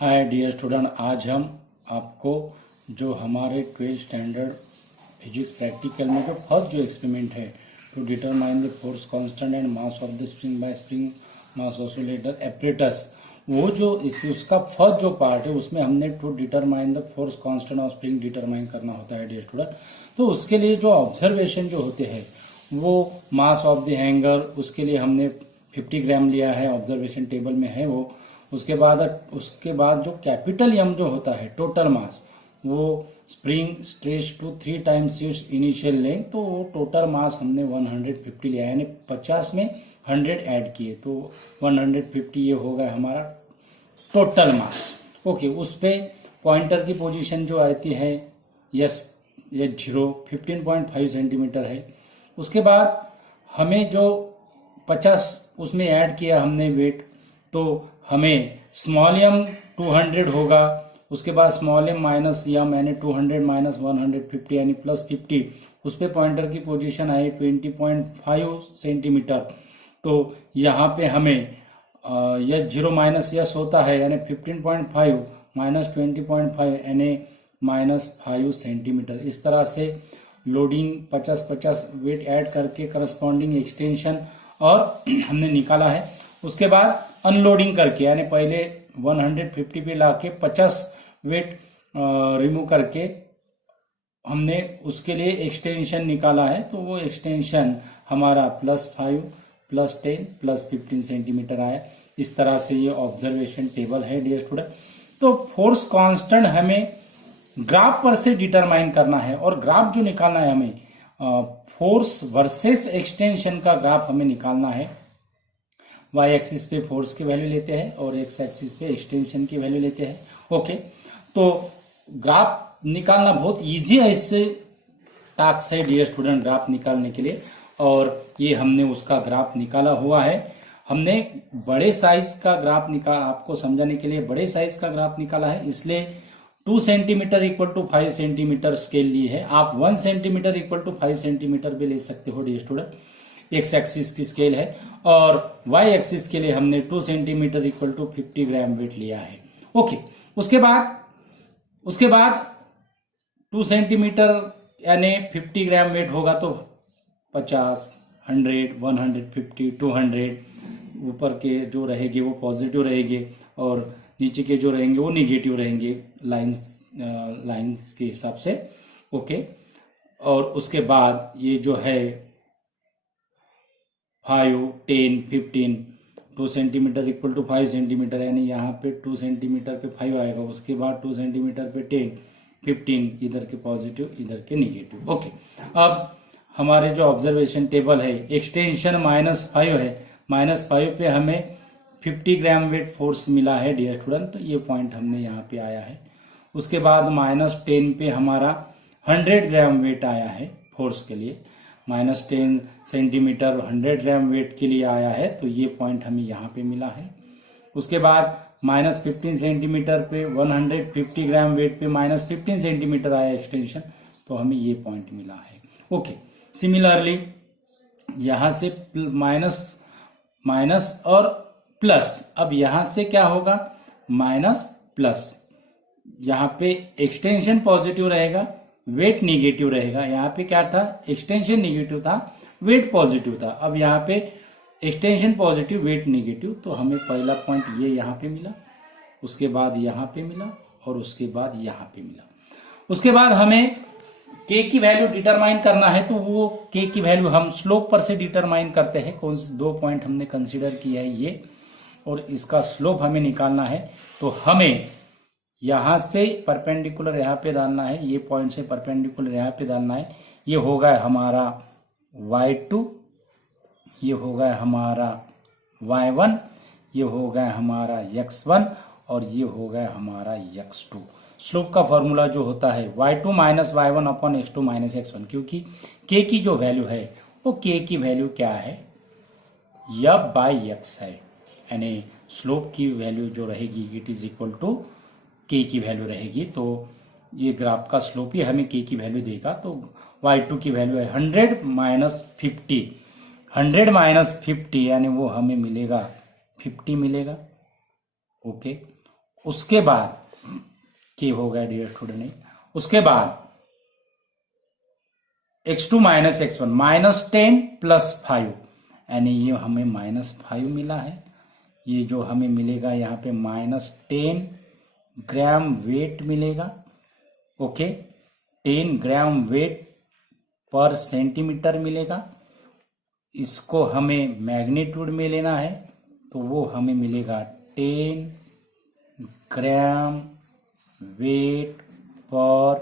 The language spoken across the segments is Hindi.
हाय डियर स्टूडेंट, आज हम आपको जो हमारे 12th स्टैंडर्ड फिजिक्स प्रैक्टिकल में जो फर्स्ट जो एक्सपेरिमेंट है to determine the force constant and mass of the spring by spring mass oscillator apparatus, वो जो उसका फर्स्ट जो पार्ट है उसमें हमने to determine the force constant of spring determine करना होता है डियर स्टूडेंट। तो उसके लिए जो ऑब्जर्वेशन जो होते हैं वो मास ऑफ द हैंगर, उसके लिए हमने 50 ग्राम लिया है, ऑब्जर्वेशन टेबल में है वो। उसके बाद जो कैपिटल एम जो होता है टोटल मास, वो spring stretch to 3 times its initial length, तो वो टोटल मास हमने 150 लिया, यानी 50 में 100 ऐड किए तो 150 ये हो गया हमारा टोटल मास। ओके, उस पे पॉइंटर की पोजीशन जो आती है यस ये 15.5 सेंटीमीटर है। उसके बाद हमें जो 50 उसमें ऐड किया हमने वेट, तो हमें स्मॉल एम 200 होगा। उसके बाद स्मॉल एम माइनस एम यानी 200 माइनस 150 यानी प्लस 50। उस पे पॉइंटर की पोजीशन आई 20.5 सेंटीमीटर। तो यहाँ पे हमें यह 0 माइनस यस होता है, यानी 15.5 माइनस 20.5 यानी माइनस 5 सेंटीमीटर। इस तरह से लोडिंग 50-50 वेट ऐड करके करस्पॉन्डिंग एक्सटेंशन और हमने निकाला है। उसके बाद अनलोडिंग करके, यानी पहले 150 पे लाके 50 वेट रिमूव करके हमने उसके लिए एक्सटेंशन निकाला है। तो वो एक्सटेंशन हमारा +5 +10 +15 सेंटीमीटर आया। इस तरह से ये ऑब्जर्वेशन टेबल है डियर स्टूडेंट। तो फोर्स कांस्टेंट हमें ग्राफ पर से डिटरमाइन करना है, और ग्राफ जो निकालना है हमें फोर्स वर्सेस एक्सटेंशन का ग्राफ हमें निकालना है। वाई एक्सिस पे फोर्स की वैल्यू लेते हैं और एक्स एक्सिस पे एक्सटेंशन की वैल्यू लेते हैं। ओके, तो ग्राफ निकालना बहुत इजी है, इससे टास्क है डियर स्टूडेंट ग्राफ निकालने के लिए। और ये हमने उसका ग्राफ निकाला हुआ है। हमने बड़े साइज का ग्राफ निकाला, आपको समझाने के लिए बड़े साइज का ग्राफ निकाला है, इसलिए 2 centimetre equal to 5 centimetre scale ली है। आप 1 सेंटीमीटर इक्वल टू 5 सेंटीमीटर भी ले सकते हो डियर स्टूडेंट। एक्स एक्सिस की स्केल है, और वाई एक्सिस के लिए हमने 2 centimetre equal to 50 gram weight लिया है। ओके, उसके बाद 2 सेंटीमीटर यानी 50 ग्राम वेट होगा, तो 50, 100, 150, 200 ऊपर के जो रहेंगे वो पॉजिटिव रहेंगे और नीचे के जो रहेंगे वो निगेटिव रहेंगे लाइंस के हिसाब से। ओके, और उसके बाद ये जो है 5, 10, 15, 2 सेंटीमीटर इक्वल टू 5 सेंटीमीटर, यानी यहाँ पे 2 सेंटीमीटर पे 5 आएगा। उसके बाद 2 सेंटीमीटर पे 10, 15, इधर के पॉजिटिव इधर के निगेटिव। ओके, अब हमारे जो ऑब्जर्वेशन टेबल है एक्सटेंशन -5 है, -5 पे हमें 50 ग्राम वेट फोर्स मिला है डियर स्टूडेंट, तो ये पॉइंट हमने यहाँ पे आया है। उसके बाद -10 पे हमारा 100 ग्राम वेट आया है फोर्स के लिए, -10 सेंटीमीटर 100 ग्राम वेट के लिए आया है, तो ये पॉइंट हमें यहाँ पे मिला है। उसके बाद -15 सेंटीमीटर पे 150 ग्राम वेट पे -15 सेंटीमीटर आया एक्सटेंशन, तो हमें ये पॉइंट मिला है। ओके, सिमिलरली यहां से माइनस और प्लस, अब यहां से क्या होगा माइनस प्लस, यहां पे एक्सटेंशन पॉजिटिव रहेगा, वेट निगेटिव रहेगा। यहाँ पे क्या था, एक्सटेंशन निगेटिव था, वेट पॉजिटिव था। अब यहाँ पे एक्सटेंशन पॉजिटिव, वेट निगेटिव, तो हमें पहला पॉइंट ये यहाँ पे मिला, उसके बाद यहाँ पे मिला, और उसके बाद यहाँ पे मिला। उसके बाद हमें के की वैल्यू डिटरमाइन करना है, तो वो के की वैल्यू हम स्लोप पर से डिटरमाइन करते हैं। कौन से 2 पॉइंट हमने कंसीडर किया है ये, और इसका स्लोप हमें निकालना है। तो हमें यहां से परपेंडिकुलर यहाँ पे डालना है, ये पॉइंट से परपेंडिकुलर यहाँ पे डालना है। ये होगा हमारा y2, ये होगा हमारा y1, ये होगा हमारा x1, और ये होगा हमारा x2। स्लोप का फॉर्मूला जो होता है y2 minus y1 upon x2 minus x1, क्योंकि k की जो वैल्यू है वो k की वैल्यू क्या है, f बाई x है, यानी स्लोप की वैल्यू जो रहेगी it is equal to k की वैल्यू रहेगी। तो ये ग्राफ का स्लोप ही हमें k की वैल्यू देगा। तो y2 की वैल्यू है 100 माइनस 50, 100 माइनस 50 यानी वो हमें मिलेगा 50 मिलेगा। ओके, उसके बाद के हो गया डियर स्टूडेंट, उसके बाद x2 माइनस x1 -10 + 5, यानी ये हमें -5 मिला है। ये जो हमें मिलेगा यहाँ पे -10 ग्राम वेट मिलेगा। ओके, 10 ग्राम वेट पर सेंटीमीटर मिलेगा। इसको हमें मैग्नीट्यूड में लेना है तो वो हमें मिलेगा 10 ग्राम वेट पर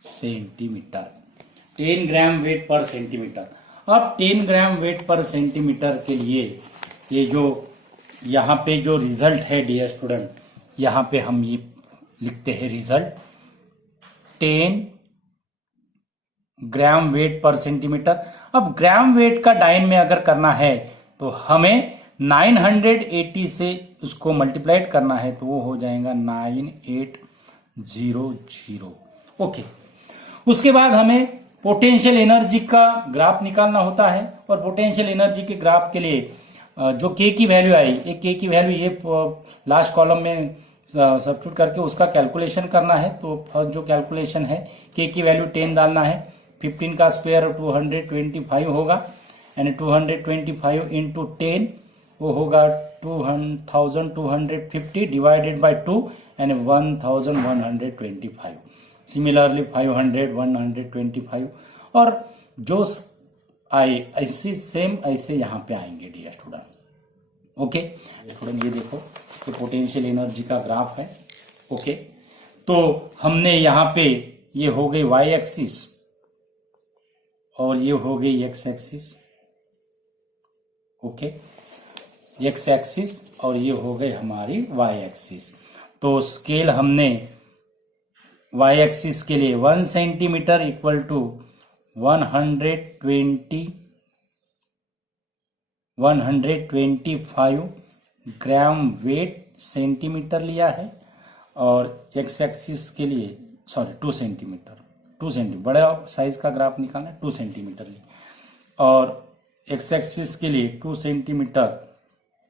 सेंटीमीटर। 10 ग्राम वेट पर सेंटीमीटर। अब 10 ग्राम वेट पर सेंटीमीटर के लिए ये जो यहाँ पे जो रिजल्ट है डियर स्टूडेंट, यहाँ पे हम ये लिखते हैं रिजल्ट 10 ग्राम वेट पर सेंटीमीटर। अब ग्राम वेट का डाइन में अगर करना है तो हमें 980 से उसको मल्टीप्लाइड करना है तो वो हो जाएगा 9800। ओके, उसके बाद हमें पोटेंशियल एनर्जी का ग्राफ निकालना होता है और पोटेंशियल एनर्जी के ग्राफ के लिए जो के की वैल्यू आई, एक के की वैल्यू ये लास्ट कॉलम में सब्स्टिट्यूट करके उसका कैलकुलेशन करना है। तो फर्स्ट जो कैलकुलेशन है, के की वैल्यू 10 डालना है, 15 का स्क्वायर 225 होगा, यानी 225 इंटू 10 वो होगा 2250 डिवाइडेड बाय 2 यानी 1125। सिमिलरली 500 125 और जो आए ऐसे सेम ऐसे यहाँ पे आएंगे डियर स्टूडेंट। ओके स्टूडेंट, ये देखो तो पोटेंशियल एनर्जी का ग्राफ है। ओके, तो हमने यहाँ पे ये हो गई y एक्सिस और ये हो गई x axis. Okay, x axis और ये हो गई हमारी y एक्सिस। तो स्केल हमने y एक्सिस के लिए 1 centimetre equal to 125 gram weight centimetre लिया है और x एक्सिस के लिए 2 सेंटीमीटर बड़ा साइज का ग्राफ निकालना है, 2 सेंटीमीटर लिया और x एक्सिस के लिए 2 centimetre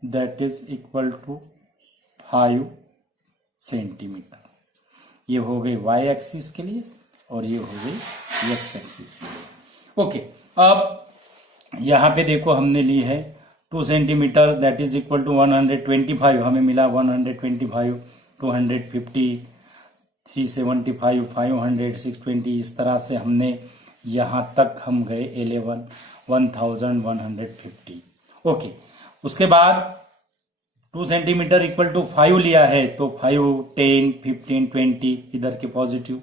that is equal to 5 centimetre. ये हो गई y एक्सिस के लिए और ये हो गई x एक्सिस के लिए। ओके, अब यहाँ पे देखो हमने ली है 2 centimetre that is equal to 125, हमें मिला 125, 250, 375, 500, 620, इस तरह से हमने यहाँ तक हम गए 1150। ओके, उसके बाद 2 सेंटीमीटर इक्वल टू 5 लिया है तो 5, 10, 15, 20 इधर के पॉजिटिव।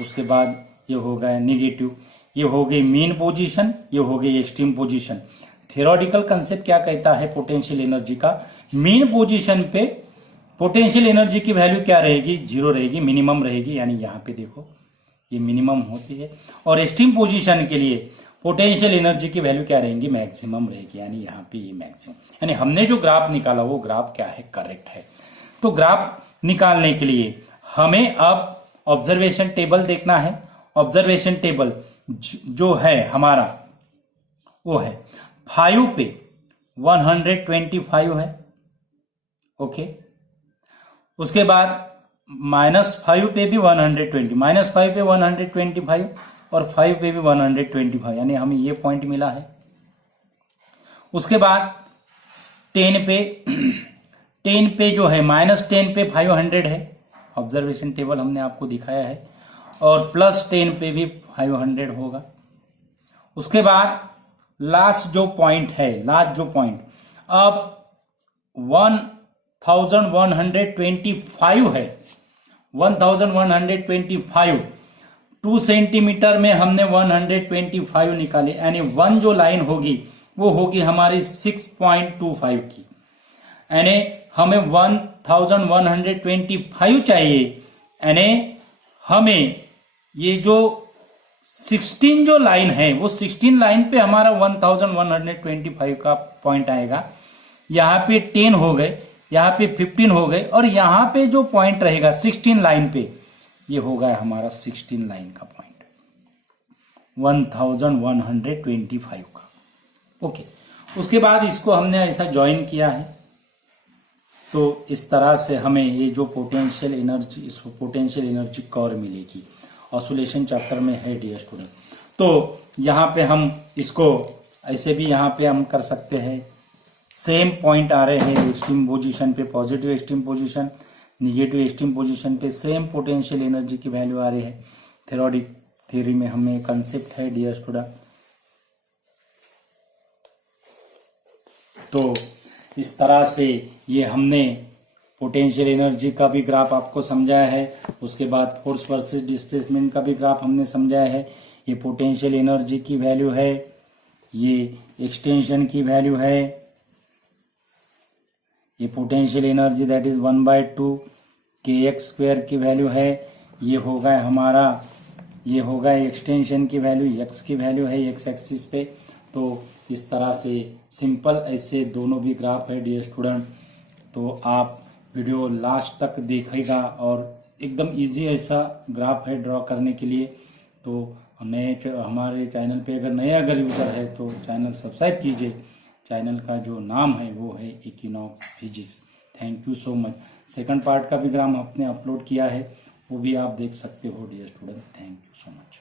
उसके बाद ये हो गया निगेटिव। ये हो गई मीन पोजीशन, ये हो गई एक्सट्रीम पोजीशन। थियोरेटिकल कंसेप्ट क्या कहता है पोटेंशियल एनर्जी का, मीन पोजीशन पे पोटेंशियल एनर्जी की वैल्यू क्या रहेगी, 0 रहेगी, मिनिमम रहेगी, यानी यहाँ पे देखो ये मिनिमम होती है। और एक्सट्रीम पोजीशन के लिए पोटेंशियल एनर्जी की वैल्यू क्या रहेगी, मैक्सिमम रहेगी, यानी यहाँ पे ये मैक्सिमम। यानी हमने जो ग्राफ निकाला वो ग्राफ क्या है, करेक्ट है। तो ग्राफ निकालने के लिए हमें अब ऑब्जर्वेशन टेबल देखना है। ऑब्जर्वेशन टेबल जो है हमारा वो है 5 पे 125 है। ओके, उसके बाद -5 पे भी 120, -5 पे 125 और 5 पे भी 125, यानी हमें ये पॉइंट मिला है। उसके बाद 10 पे जो है -10 पे 500 है, ऑब्जर्वेशन टेबल हमने आपको दिखाया है, और +10 पे भी 500 होगा। उसके बाद लास्ट जो पॉइंट है, अब 1125 है, 1125 2 सेंटीमीटर में हमने 125 निकाले, यानी 1 जो लाइन होगी वो होगी हमारी 6.25 की, यानी हमें 1125 चाहिए, यानी हमें ये जो 16 जो लाइन है वो 16 लाइन पे हमारा 1125 का पॉइंट आएगा। यहाँ पे 10 हो गए, यहाँ पे 15 हो गए, और यहाँ पे जो पॉइंट रहेगा 16 लाइन पे ये होगा हमारा 16 लाइन का पॉइंट 1125 का। ओके, उसके बाद इसको हमने ऐसा ज्वाइन किया है, तो इस तरह से हमें ये जो पोटेंशियल एनर्जी, इस पोटेंशियल एनर्जी कर्व मिलेगी, ऑसिलेशन चैप्टर में है डियर स्टूडेंट। तो यहाँ पे हम इसको ऐसे भी यहाँ पे हम कर सकते हैं, सेम पॉइंट आ रहे हैं एक्सट्रीम पोजीशन पे, positive extreme position, negative extreme position पे सेम पोटेंशियल एनर्जी की वैल्यू आ रही है। थ्योरेटिक थ्योरी में हमें कंसेप्ट है डियर स्टूडेंट। तो इस तरह से ये हमने पोटेंशियल एनर्जी का भी ग्राफ आपको समझाया है, उसके बाद फोर्स वर्सेस डिस्प्लेसमेंट का भी ग्राफ हमने समझाया है। ये पोटेंशियल एनर्जी की वैल्यू है, ये एक्सटेंशन की वैल्यू है, ये potential energy that is 1/2 kx² की वैल्यू है। ये होगा हमारा, ये होगा एक्सटेंशन की वैल्यू, x की वैल्यू है x एक्सिस पे। तो इस तरह से सिंपल ऐसे दोनों भी ग्राफ है डियर स्टूडेंट। तो आप वीडियो लास्ट तक देखिएगा और एकदम इजी ऐसा ग्राफ है ड्रॉ करने के लिए। तो हमारे चैनल पे अगर यूज़र है तो चैनल सब्सक्राइब कीजिए। चैनल का जो नाम है वो है equinox physics. Thank you so much. Second part का भी ग्राफ आपने अपलोड किया है, वो भी आप देख सकते हो dear student. Thank you so much.